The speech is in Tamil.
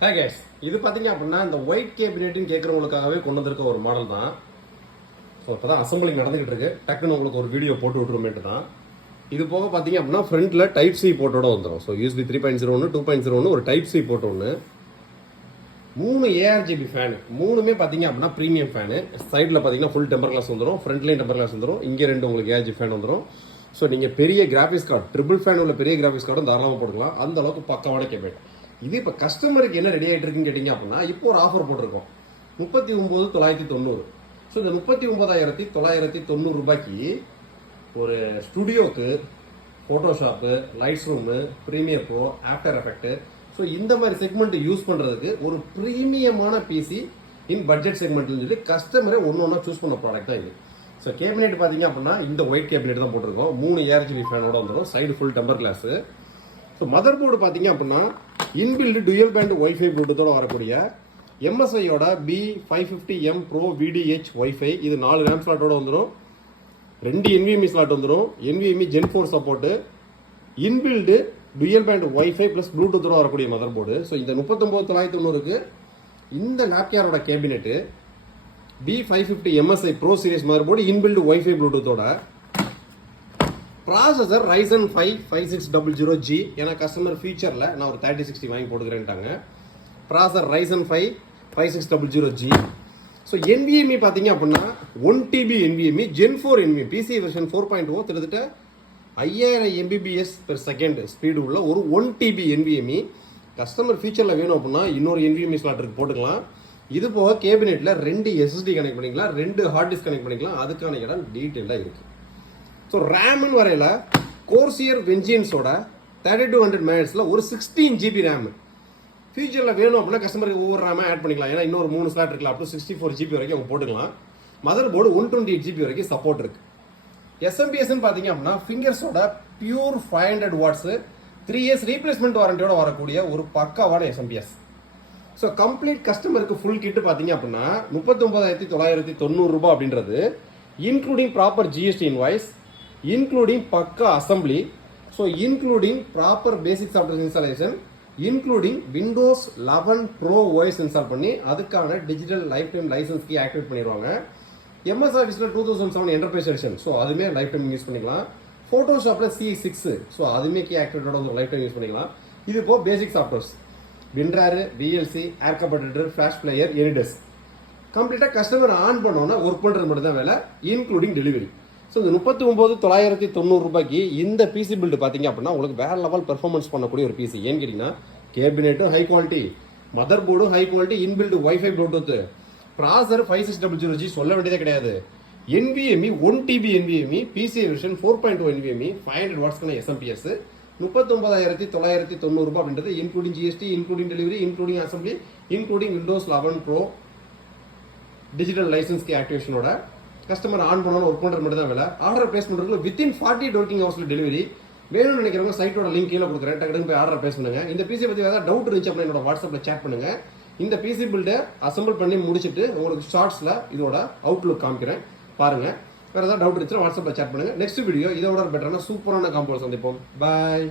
ஹே கைஸ், இது பார்த்தீங்க அப்படின்னா இந்த ஒயிட் கேபினெட்னு கேட்குறவங்களுக்காகவே கொண்டு வந்திருக்க ஒரு மாடல் தான். ஸோ இப்போ தான் அசம்பிளிங் நடந்துகிட்டு இருக்கு. டக்குன்னு உங்களுக்கு ஒரு வீடியோ போட்டு விட்டுருமேட்டு தான். இது போக பார்த்தீங்க அப்படின்னா ஃப்ரண்ட்டில் டைப் சி போட்டோட வந்துடும். ஸோ USB 3.0 2.0 ஒரு டைப் சி போட்டோ ஒன்று, 3 ARGB ஃபேனு, மூணுமே பார்த்தீங்க அப்படின்னா ப்ரீமியம் ஃபேனு. சைடில் பார்த்தீங்கன்னா ஃபுல் டெம்பர் கிளாஸ் வந்துடும், ஃப்ரண்ட்லேயும் டெம்பர் கிளாஸ் வந்துடும், இங்கே 2 உங்களுக்கு ARGB ஃபேன் வந்துடும். ஸோ நீங்கள் பெரிய கிராஃபிக்ஸ் கார்டு, ட்ரிபிள் ஃபேன் உள்ள பெரிய கிராஃபிக்ஸ் கார்டும் தாராளமாக போட்டுக்கலாம். அந்த அளவுக்கு பக்காவான கேபினெட். இது இப்போ கஸ்டமருக்கு என்ன ரெடி ஆகிட்டு இருக்குன்னு கேட்டிங்க அப்படின்னா, இப்போ ஒரு ஆஃபர் போட்டிருக்கோம் 39,990. ஸோ இந்த 39,990 ரூபாய்க்கு ஒரு ஸ்டுடியோக்கு, Photoshop, lights room, Premiere Pro, After Effect, so இந்த மாதிரி செக்மெண்ட் யூஸ் பண்ணுறதுக்கு ஒரு ப்ரீமியமான பிசி இன் பட்ஜெட் செக்மெண்ட்னு சொல்லி கஸ்டமரே ஒன்று சூஸ் பண்ண ப்ராடக்ட் தான் இது. ஸோ கேபினெட் பார்த்தீங்க அப்படின்னா இந்த ஒயிட் கேபினெட் தான் போட்டிருக்கோம். 3 ARGB ஃபேனோட வந்துடும், side full temper class. So mother board பார்த்தீங்க அப்படின்னா இன்பில்டு டுயல் பேண்ட் ஒய்ஃபை ப்ளூடூத்தோட வரக்கூடிய MSIயோட B550M Pro VDH ஒய்ஃபை. இது 4 RAM ஸ்லாட்டோட வந்துடும், 2 NVMe ஸ்லாட் வந்துடும், NVMe Gen 4 support, inbuilt dual band wifi plus ப்ளூடூத்தோட வரக்கூடிய மதர் போர்டு. ஸோ இந்த 39,990க்கு இந்த லேப்டாப்போட cabinet B550 MSI Pro series mother board, inbuilt wifi ப்ளூடூத்தோட, ப்ராசஸர் Ryzen 5 5600G. ஏன்னா கஸ்டமர் ஃபியூச்சரில் நான் ஒரு 3060 வாங்கி போட்டுக்கிறேன்ட்டாங்க. Processor Ryzen 5 5600G. So NVMe பார்த்தீங்க அப்படின்னா 1 TB NVMe Gen 4 NVMe PC version 4.0 கிட்டத்தட்ட 5000 MBPS per செகண்ட் ஸ்பீடு உள்ள ஒரு 1 TB NVMe. கஸ்டமர் ஃபியூச்சரில் வேணும் அப்படின்னா இன்னொரு NVMe ஸ்லாட் இருக்கு, போட்டுக்கலாம். இது போக கேபினெட்டில் 2 SSD கனெக்ட் பண்ணிக்கலாம், 2 ஹார்ட் டிஸ்க் கனெக்ட் பண்ணிக்கலாம். அதுக்கான இடம் டீட்டெயிலாக இருக்குது. ஸோ ரேம்னு வரையில் கோர்சியர் வெஞ்சியன்ஸோட 3200 MHz ஒரு 16 GB ரேம். ஃபியூச்சரில் வேணும் அப்படின்னா கஸ்டமருக்கு ஒவ்வொரு ரேமை ஆட் பண்ணிக்கலாம். ஏன்னா இன்னொரு 3 ஸ்லாட் இருக்கலாம், அப் டு 64 GB வரைக்கும் அவங்க போட்டுக்கலாம். மதர் போர்டு 128 GB வரைக்கும் சப்போர்ட் இருக்கு. SMPSன்னு பார்த்தீங்க அப்படின்னா ஃபிங்கர்ஸோட பியூர் 500 வாட்ஸ் 3 years ரீப்ளேஸ்மெண்ட் வாரண்டியோட வரக்கூடிய ஒரு பக்காவான SMPS. ஸோ கம்ப்ளீட் கஸ்டமருக்கு ஃபுல் கிட்டு பார்த்தீங்க அப்படின்னா 39,990 ரூபாய் அப்படின்றது including proper GST invoice, including பக்கா assembly, so including proper basic software installation, including Windows 11 Pro OS install பண்ணி அதுக்கான digital life time licence key activate பண்ணிடுவாங்க. MS Officeல 2007 என்டர்பிரைஸ் எடிஷன், ஸோ அதுவுமே லைஃப் டைம் யூஸ் பண்ணிக்கலாம். ஃபோட்டோஷாப்பில் C6, ஸோ அதுவுமே கீ ஆக்டிவேட்டோட ஒரு லைஃப் டைம் யூஸ் பண்ணிக்கலாம். இது இப்போ பேசிக் சாஃப்ட்வேர்ஸ் WinRAR, VLC, ஏர் கம்ப்யூட்டர், ஃபிளாஷ் பிளேயர், எனிடெஸ்க் கம்ப்ளீட்டாக கஸ்டமர் ஆன் பண்ணோன்னா ஒர்க் பண்ணுறது மட்டும் தான் வேலை, இன்க்ளூடிங் டெலிவரி. ஸோ இந்த 39,990 ரூபாய்க்கு இந்த பிசி பில்டு பார்த்தீங்க அப்படின்னா உங்களுக்கு வேற லெவல் பெர்ஃபார்மன்ஸ் பண்ணக்கூடிய ஒரு பிசி. ஏன்னு கேட்டிங்கன்னா கேபினெட்டும் ஹை குவாலிட்டி, மதர் போர்டும் high quality, inbuilt wifi Bluetooth, processor 5600G சொல்ல வேண்டியதே கிடையாது, NVMe 1 TB NVMe PC version 4.0 NVMe 500 வாட்ஸ்க்கான SMPS. 39,990 ரூபாய் அப்படின்றது including GST, including delivery, including assembly, including Windows 11 Pro digital லைசன்ஸ்க்கு ஆக்டிவேஷனோட கஸ்டமர் ஆன் பண்ணணும் ஒர்க் பண்ணுறது மட்டும் தான் வேலை. ஆர்டர் பிளேஸ் பண்ணுறதுக்கு வித்தின் 40 working ஹவர்ஸில் டெலிவரி. வேணும்னு நினைக்கிறவங்க சைட்டோட லிங்க் கீழே கொடுக்குறேன், டக்குனு போய் ஆர்டர் பிளேஸ் பண்ணுங்க. இந்த பிசி பற்றி ஏதாவது டவுட் இருந்துச்சு அப்படின்னா என்னோட வாட்ஸ்அப்பில் சேட் பண்ணுங்க. இந்த பிசி பில்டை அசம்பிள் பண்ணி முடிச்சுட்டு உங்களுக்கு ஷார்ட்ஸில் இதோட அவுட்லுக் காமிக்கிறேன், பாருங்க. வேறு ஏதாவது டவுட் இருந்துச்சுன்னா வாட்ஸ்அப்பில் சேட் பண்ணுங்க. நெக்ஸ்ட் வீடியோ இதோட பெட்டரான சூப்பரான காம்போஸ் சந்திப்போம். பாய்.